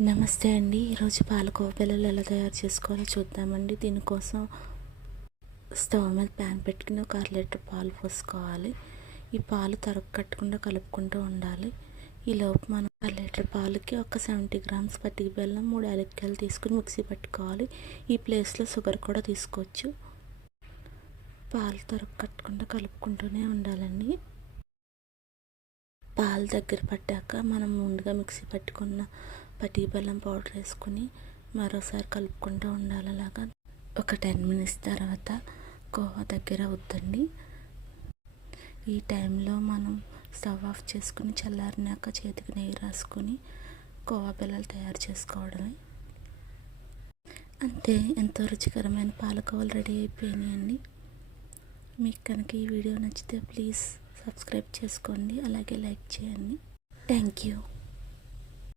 నమస్తే అండి. ఈరోజు పాలకోవ పిల్లలు ఎలా తయారు చేసుకోవాలో చూద్దామండి. దీనికోసం స్టవ్ మీద ప్యాన్ పెట్టుకుని ఒక అర లీటర్ పాలు పోసుకోవాలి. ఈ పాలు తరగ కట్టకుండా కలుపుకుంటూ ఉండాలి. ఈ లోపు మనం అర లీటర్ పాలకి ఒక సెవెంటీ గ్రామ్స్ పట్టిక బెల్లం మూడు యాలక్కాయలు తీసుకుని మిక్సీ పట్టుకోవాలి. ఈ ప్లేస్లో షుగర్ కూడా తీసుకోవచ్చు. పాలు తరగ కట్టకుండా కలుపుకుంటూనే ఉండాలండి. పాలు దగ్గర పట్టాక మనం ముందుగా మిక్సీ పట్టుకున్న పట్టి బెల్లం పౌడర్ వేసుకుని మరోసారి కలుపుకుంటూ ఉండాలి. అలాగా ఒక టెన్ మినిట్స్ తర్వాత కోవా దగ్గర అవుతుంది ఈ టైంలో మనం స్టవ్ ఆఫ్ చేసుకుని చల్లారినాక చేతికి నెయ్యి రాసుకొని కోవా పిల్లలు తయారు చేసుకోవడమే. అంతే ఎంతో రుచికరమైన పాలకోవలు రెడీ అయిపోయినాయండి. మీకు కనుక ఈ వీడియో నచ్చితే ప్లీజ్ సబ్స్క్రైబ్ చేసుకోండి. అలాగే లైక్ చేయండి. Thank you